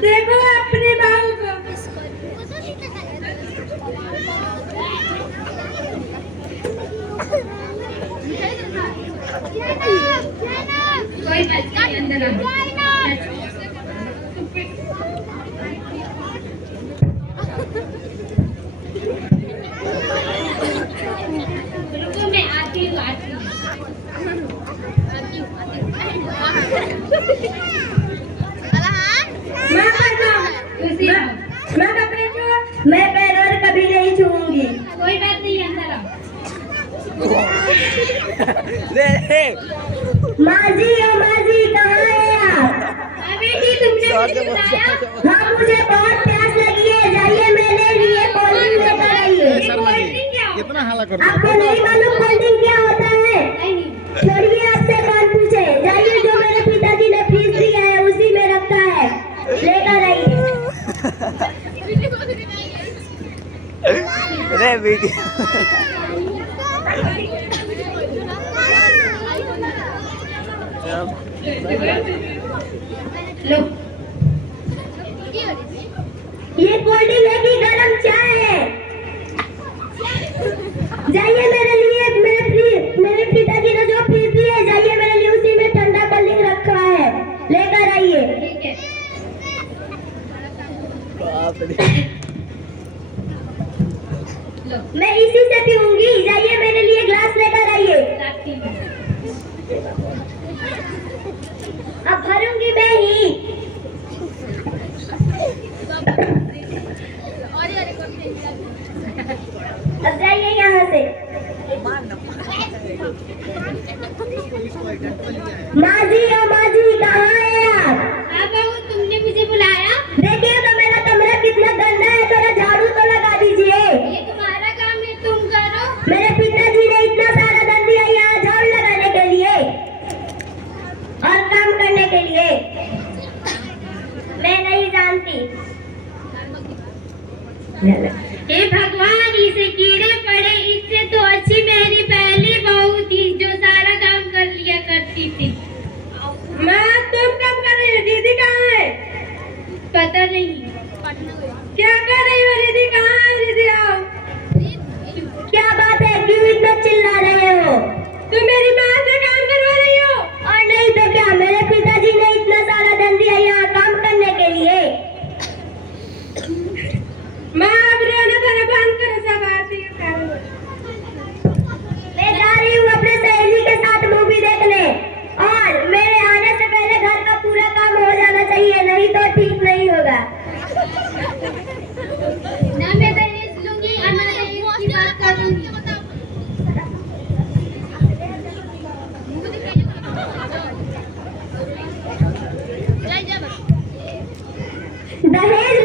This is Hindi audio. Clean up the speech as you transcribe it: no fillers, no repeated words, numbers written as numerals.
देखो अपने बाबू को। कोई बात नहीं, अंदर आओ। रुको मैं आती हूँ। मैं पैर कभी नहीं छूऊंगी। कोई बात नहीं, अंदर आओ। माँ जी कहाँ है आप? बेटी तुमने मुझे बुलाया? हाँ मुझे बहुत प्यास लगी है, जाइए मेरे लिए कोल्ड ड्रिंक लेकर आइए। कितना हाला कर आपको नहीं मालूम कोल्ड ड्रिंक क्या होता है? छोड़िए, आपसे कौन पूछे। जाइए, जो मेरे पिताजी ने फ्रीज दिया है उसी में रखा है, लेकर आइए। अरे वीडियो लो, ये कोल्ड ड्रिंक है कि गरम चाय है? जाइए मेरे लिए, मेरे पिताजी ने जो फ्रीज दी है, जाइए मेरे लिए, उसी में ठंडा कोल्ड ड्रिंक रखा है, लेकर आइए। ठीक है। मैं इसी से पीऊंगी, जाइए मेरे लिए ग्लास लेकर आइए। अब भरूंगी मैं ही। अब जाइए यहाँ से। माँ जी कहाँ है आप? तुमने मुझे बुलाया? देखिए तो मेरा कमरा कितना गंदा है, थोड़ा झाड़ू तो लगा दीजिए। ये तुम्हारा काम है, तुम करो। मेरे पिताजी ने इतना सारा धन दिया यहाँ झाड़ू लगाने के लिए और काम करने के लिए। मैं नहीं जानती। हे भगवान, इसे कीड़े पड़े, इससे तो अच्छी मेरी पहली बहू थी जो सारा काम कर लिया करती थी। माँ तुम काम कर रही हो, दीदी कहाँ है? पता नहीं। क्या कर रही हो दीदी? कहाँ है दीदी? आओ। क्या बात है, क्यों इतना चिल्ला रहे हो? तुम मेरी माँ से काम करवा रही हो? और नहीं तो क्या, मेरे पिताजी ने इतना सारा धन दिया यहाँ काम करने के लिए। माँ अब रोना धोना बंद करो, सब आरती करो। मैं जा रही हूँ अपने सहेली के साथ मूवी देखने, और मेरे आने से पहले घर का पूरा काम हो जाना चाहिए, नहीं तो ठीक नहीं होगा। ना मैं दहेज लूंगी और ना दहेज की बात करूंगी। दहेज